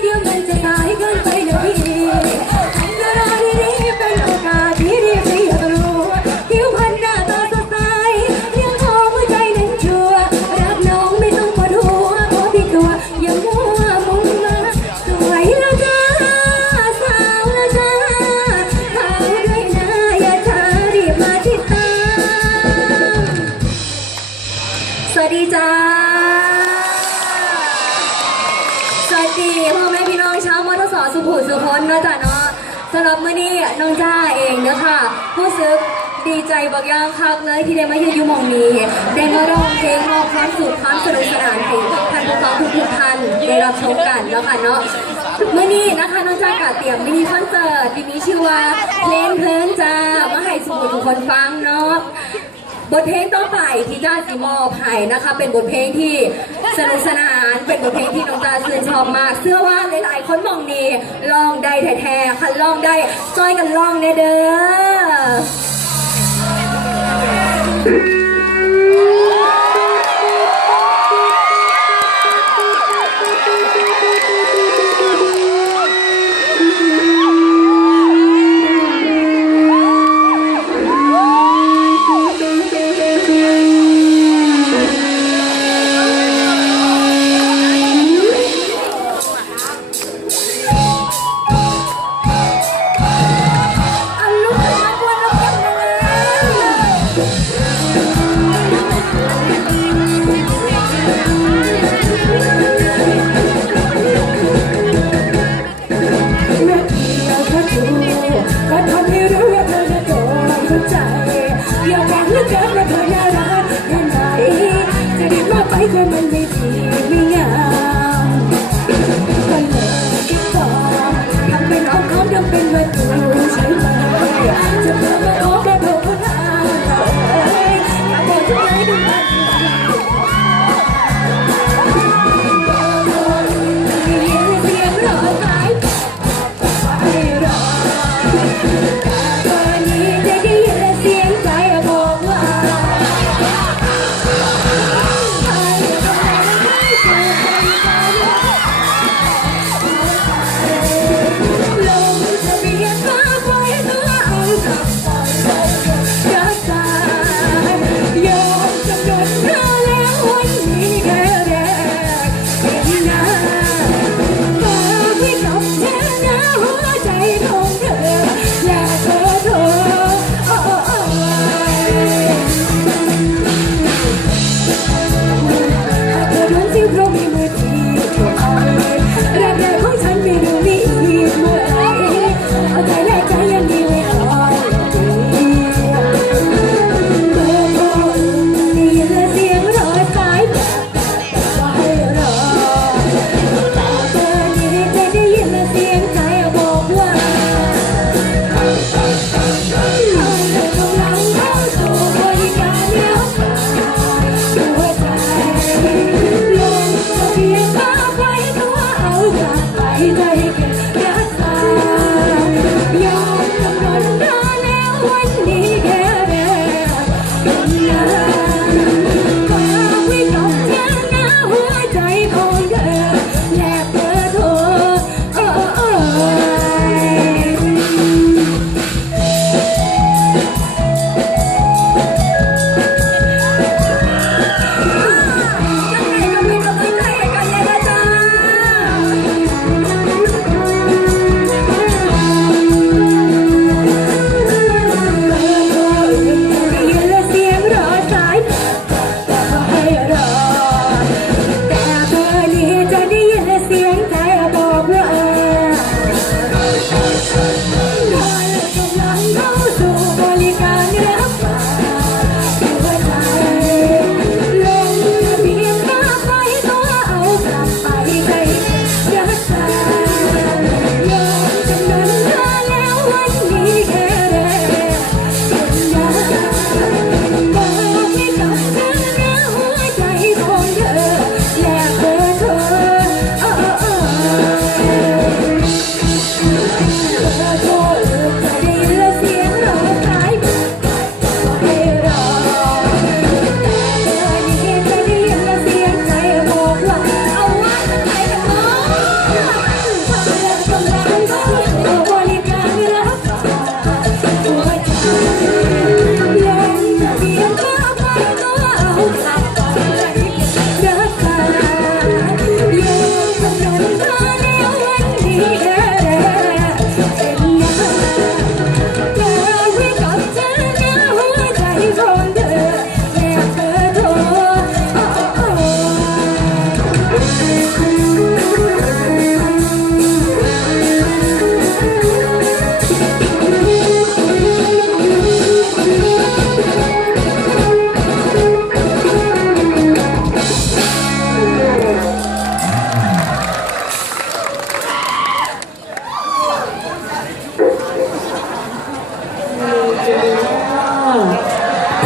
เดี๋ยวมันจะตายเกินไปนะพี่ สึกดีใจบอกย่างคักเลยที่ได้มาเยือนอยูมองนี้ได้มาร้องเพลงมอบความสุขความสนุกสนานให้ท่านผู้ฟังทุกๆท่านได้รับชมกันแล้วค่ะเนาะเมื่อนี้นะคะน้องจ้ากาเตรียมมินิคอนเสิร์ตที่มีชื่อว่าเพลงเพลินจ้ามาให้สมุขทุกคนฟังเนาะบทเพลงต่อไปที่จ้าสิมอบให้นะคะ เป็นบทเพลงที่ สนุกสนานเป็นบทเพลงที่น้องตาชื่นชอบมาก เสื้อว่าหลายๆคนมองนี่ลองได้แท้ๆคันลองได้จ้อยกันลองเด้อ It's leaving out.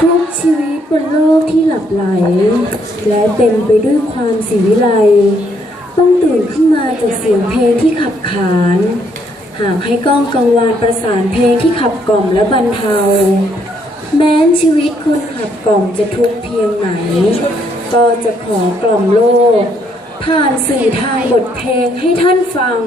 ทุกชีวิตบนโลกที่หลับไหล และเต็มไปด้วยความสิวิไล ต้องตื่นขึ้นมาจากเสียงเพลงที่ขับขาน หากให้กล้องกังวานประสานเพลงที่ขับกล่อมและบรรเทา แม้นชีวิตคนขับกล่อมจะทุกเพียงไหน ก็จะขอกล่อมโลก ผ่านสื่อทางบทเพลงให้ท่านฟัง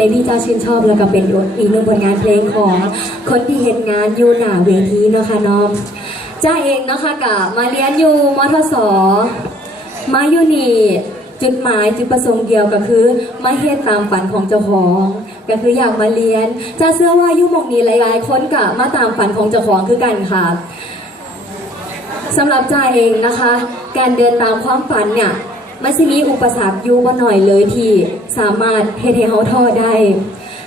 ลงานเพลงที่จ้าชื่นชอบแล้วก็เป็นอีกหนึ่งผลงานเพลงของคนที่เห็นงานอยู่หน้าเวทีเนาะค่ะน้องจ้าเองนะคะกับมาเรียนอยู่มทศมาอยู่นี่จุดหมายจุดประสงค์เดียวก็คือมาเฮ็ดตามฝันของเจ้าของ ก็คืออยากมาเรียนจ้าเชื่อว่ายุ่หมองนี้หลายๆคนก็มาตามฝันของเจ้าของคือกันค่ะสำหรับจ่าเองนะคะ การเดินตามความฝันเนี่ย มันจะมีอุปสรรคอยู่บ่หน่อยเลยที่สามารถเฮ็ดให้เฮาท้อได้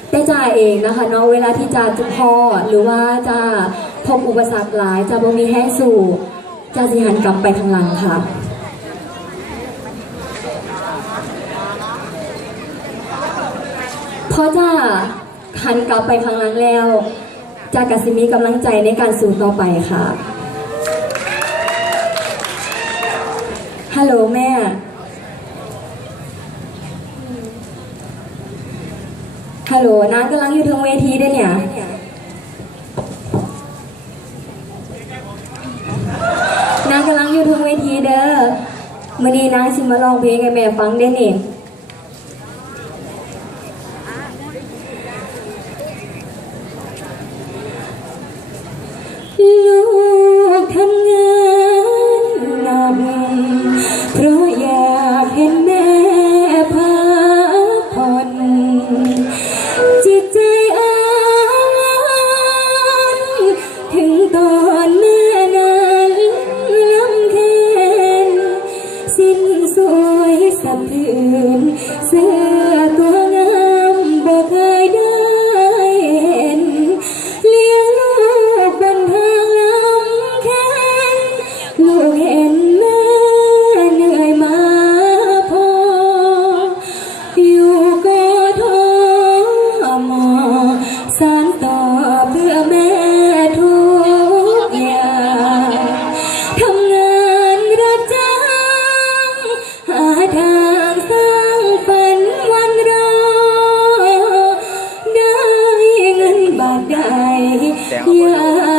แต่จ่าเองนะคะเนาะเวลาที่จ่าจะท้อหรือว่าจะพบอุปสรรคหลายจะบ่มีแห้งสู่จ่าสิหันกลับไปทางหลังค่ะเพราะจ้าหันกลับไปข้างหลังแล้วจ้ากสิมีกำลังใจในการสู้ต่อไปค่ะฮัลโหลแม่ ฮัลโหลนากำลังอยู่ทางเวทีด้วยเนี่ย นางกำลังอยู่ทางเวทีเด้อมื่อนี้นางสิมาลองเพลงให้แม่ฟังได้เนี่ย อ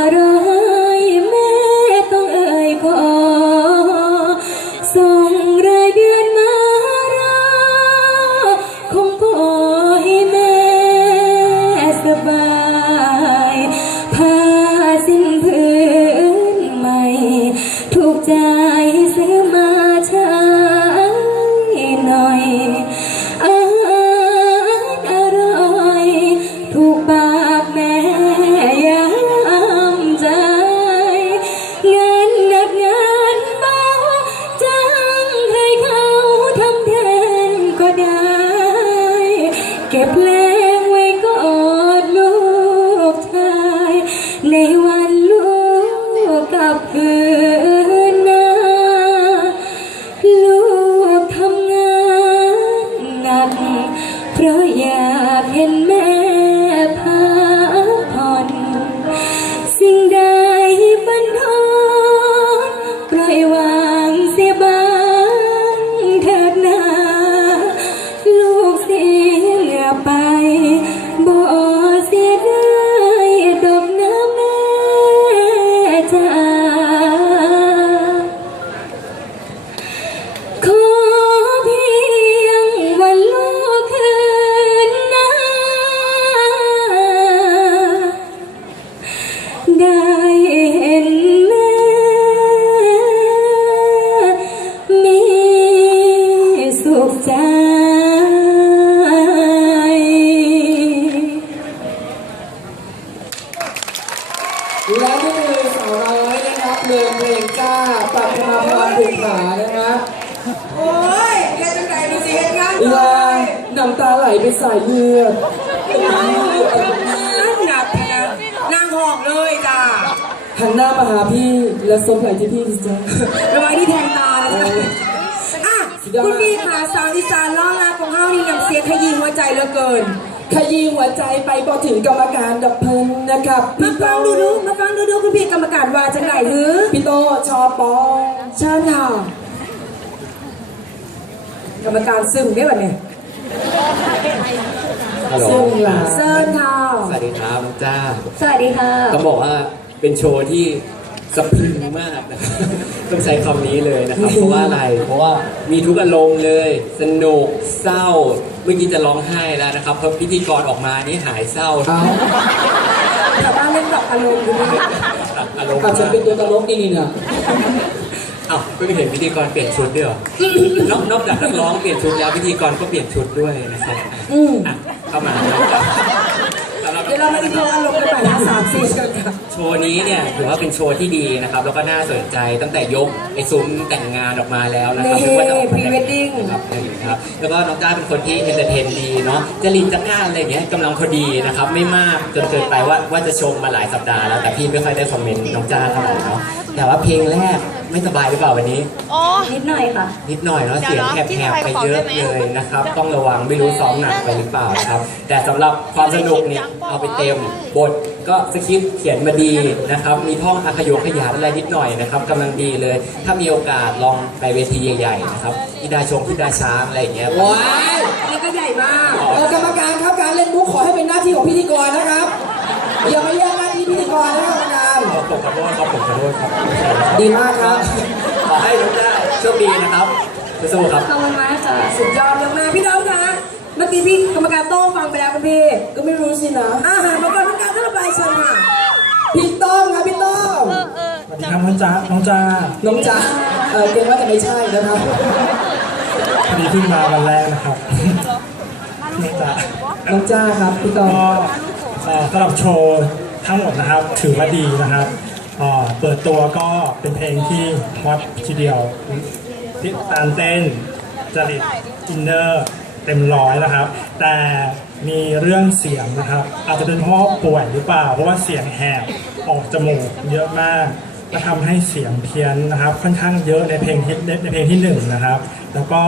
เก็ หนักนะนางหอกเลยจ้าหันหน้ามาหาพี่และซบไหลที่พี่ดิจ้าระไว้ที่แทงตาแล้วจ้ะอะคุณพี่ขาสาวอีสานล่อลาของเฮานี่นำเสียขยี้หัวใจเหลือเกินขยี้หัวใจไปพอถึงกรรมการดับเพลิงนะครับมาฟังดูดูมาฟังดูดูคุณพี่กรรมการว่าจังไงหรือพี่โตชอปองเชิญค่ะกรรมการซึ่งได้ป่ะเนี่ย ฮัลโหลซึ่งหลาเชิญค่ะ สวัสดีครับจ้า สวัสดีค่ะ ต้องบอกว่าเป็นโชว์ที่สะพรึงมากนะครับต้องใช้คำนี้เลยนะครับ เพราะว่าอะไร เพราะว่ามีทุกอารมณ์เลย สนุก เศร้า เมื่อกี้จะร้องไห้แล้วนะครับ เพราะพิธีกรออกมานี่หายเศร้าเอาชาวบ้านเล่นดอกอารมณ์อยู่นี่อารมณ์อาจจะเป็นตัวตลกอีนี่เนี่ยเอ้าเพิ่งเห็นพิธีกรเปลี่ยนชุดด้วยเหรอนอกนอกจากนักร้องเปลี่ยนชุดแล้วพิธีกรก็เปลี่ยนชุดด้วยนะครับอืมอะ เข้ามานะครับสำหรับ เดี๋ยวเรามาอินโทรอารมณ์กันใหม่นะสามสี่กันค่ะ โชว์นี้เนี่ยถือว่าเป็นโชว์ที่ดีนะครับ แล้วก็น่าสนใจตั้งแต่ยกไอ้ซุ้มแต่งงานออกมาแล้วนะครับนี่ไม่ว่าจะออกมา pre-wedding ครับนี่ครับ แล้วก็น้องจ้าเป็นคนที่เอนเตอร์เทนดีเนาะจริตจักร้านอะไรอย่างเงี้ยกำลังพอดีนะครับ ไม่มากจนเกินไปว่าว่าจะชมมาหลายสัปดาห์แล้วแต่พี่ไม่ค่อยได้คอมเมนต์น้องจ้าเท่าไหร่เนาะแต่ว่าเพลงแรก ไม่สบายหรือเปล่าวันนี้นิดหน่อยค่ะ นิดหน่อยเนาะเสียงแหบๆไปเยอะเลยนะครับ ต้องระวังไม่รู้ซ้อมหนักไปหรือเปล่านะครับ แต่สำหรับความสนุกเนี่ยเอาไปเต็มบทก็สคริปต์เขียนมาดีนะครับ มีท่องอาขยกขยานอะไรนิดหน่อยนะครับกำลังดีเลย ถ้ามีโอกาสลองไปเวทีใหญ่ๆนะครับพิดาชงพิดาช้างอะไรอย่างเงี้ยว้ายอันนี้ก็ใหญ่มากเออกรรมการครับการเล่นมุกขอให้เป็นหน้าที่ของพิธีกรนะครับอย่ามาแย่งหน้าที่พิธีกรนะครับกรรมการ ผมขอโทษครับผมขอโทษครับดีมากครับ ขอให้ทุกท่านโชคดีนะครับสู้ๆครับ ขอบคุณมากค่ะสุดยอดมากๆพี่น้องคะเมื่อกี้พี่กรรมการโต้งฟังไปแล้วคุณพี่ก็ไม่รู้สินะอาหารมาก่อนต้องการท่านระบายเชิญค่ะพี่ต้อมครับพี่ต้อมสวัสดีครับน้องจ้าน้องจ้าน้องจ๊ะเออเกรงว่าจะไม่ใช่นะครับพอดีเพิ่งมาวันแรกนะครับน้องจ้าน้องจ้าครับพี่ต้อมก็เอ่อสำหรับโชว์ ทั้งหมดนะครับถือว่าดีนะครับเปิดตัวก็เป็นเพลงที่ฮอตทีเดียวที่การเต้นจริตอินเนอร์เต็มร้อยนะครับ แต่มีเรื่องเสียงนะครับ อาจจะเป็นเพราะป่วยหรือเปล่า เพราะว่าเสียงแหบออกจมูกเยอะมากก็ทำให้เสียงเพี้ยนนะครับ ค่อนข้างเยอะในเพลงที่ในเพลงที่หนึ่งนะครับ แล้วก็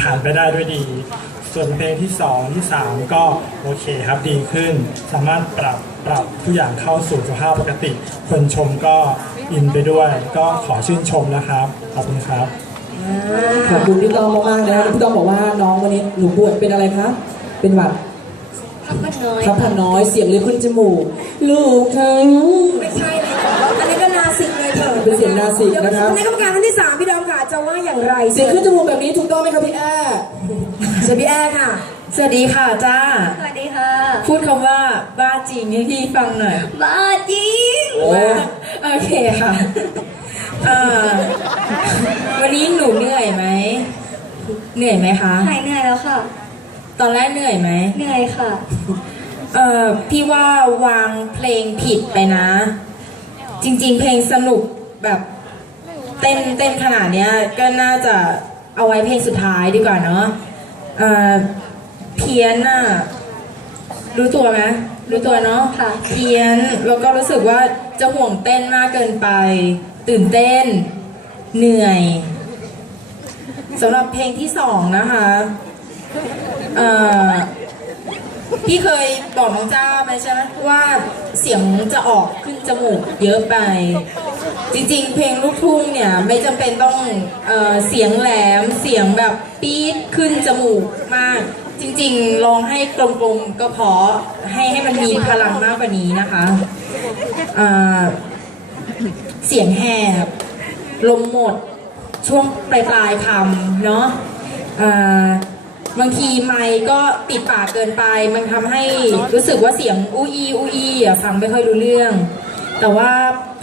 ผ่านไปได้ด้วยดี ส่วนเพลงที่สองที่สามก็โอเคครับดีขึ้น สามารถปรับ ปรับทุกอย่างเข้าสู่สภาพปกติ คนชมก็อินไปด้วย ก็ขอชื่นชมนะครับ ขอบคุณครับ ขอบคุณพี่ต้อมมากๆนะครับพี่ต้อมบอกว่าน้องวันนี้หนูปวดเป็นอะไรคะ เป็นหวัดพักกันน้อยครับผ่านน้อยเสียงเลยขึ้นจมูก ลูกเธอ ไม่ใช่เลยอันนี้ก็นาสิกเลยเถอะเป็นเสียงนาสิกเดี๋ยวมานะคดูรับในกรรมการท่านที่สามพี่ดอมค่ะจะว่าอย่างไรเสียงขึ้นจมูกแบบนี้ถูกต้องไหมครับพี่แอ้เชิญพี่แอร์ค่ะ สวัสดีค่ะจ้า สวัสดีค่ะ พูดคำว่าบ้าจริงให้พี่ฟังหน่อยบ้าจริงโอ้โอเคค่ะเอ่อวันนี้หนูเหนื่อยไหม เหนื่อยไหมคะ หายเหนื่อยแล้วค่ะ ตอนแรกเหนื่อยไหม เหนื่อยค่ะ เอ่อ พี่ว่าวางเพลงผิดไปนะ จริง ๆ เพลงสนุกแบบเต้นเต้นขนาดเนี้ยก็น่าจะเอาไว้เพลงสุดท้ายดีกว่าเนาะเอ่อเพี้ยนน่ะ รู้ตัวไหมรู้ตัวเนาะค่ะ เพี้ยนแล้วก็รู้สึกว่าจะห่วงเต้นมากเกินไป ตื่นเต้น เหนื่อยสำหรับเพลงที่สองนะคะเอ่อพี่เคยบอกน้องจ้าไปใช่ไหมว่าเสียงจะออกขึ้นจมูกเยอะไป จริงๆ เพลงลูกทุ่งเนี่ยไม่จำเป็นต้องเออเสียงแหลมเสียงแบบปี๊ดขึ้นจมูกมาก จริงๆ ลองให้กลมๆก็พอให้ให้มันมีพลังมากกว่านี้นะคะอ่าเสียงแหบ ลมหมด ช่วงปลายปลายๆคำเนาะอ่าบางทีไมค์ก็ปิดปากเกินไป มันทำให้รู้สึกว่าเสียงอูอีอูอีอะฟังไม่ค่อยรู้เรื่อง แต่ว่า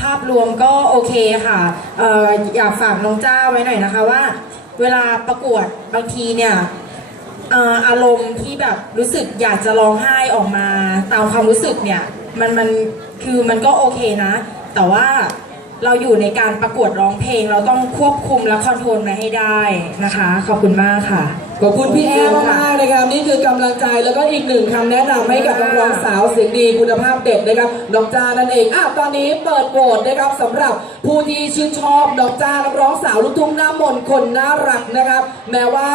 ภาพรวมก็โอเคค่ะอออยากฝากน้องเจ้าไว้หน่อยนะคะว่า เวลาประกวดบางทีเนี่ย อารมณ์ที่แบบรู้สึกอยากจะร้องไห้ออกมาตามความรู้สึกเนี่ยมันมันคือมันก็โอเคนะ แต่ว่าเราอยู่ในการประกวดร้องเพลง เราต้องควบคุมและคอนโทรลมาให้ได้นะคะ ขอบคุณมากค่ะขอบคุณพี่แอ้มากๆนะครับนี่คือกำลังใจแล้วก็อีกหนึ่งคำแนะนำให้กับนักร้องสาวเสียงดีคุณภาพเด็ดนะครับน้องจ้านั่นเองอะตอนนี้เปิดโหวตนะครับสำหรับผู้ที่ชื่นชอบน้องจ้านักร้องสาวลูกทุ่งหน้ามนต์คนน่ารักนะครับ แม้ว่า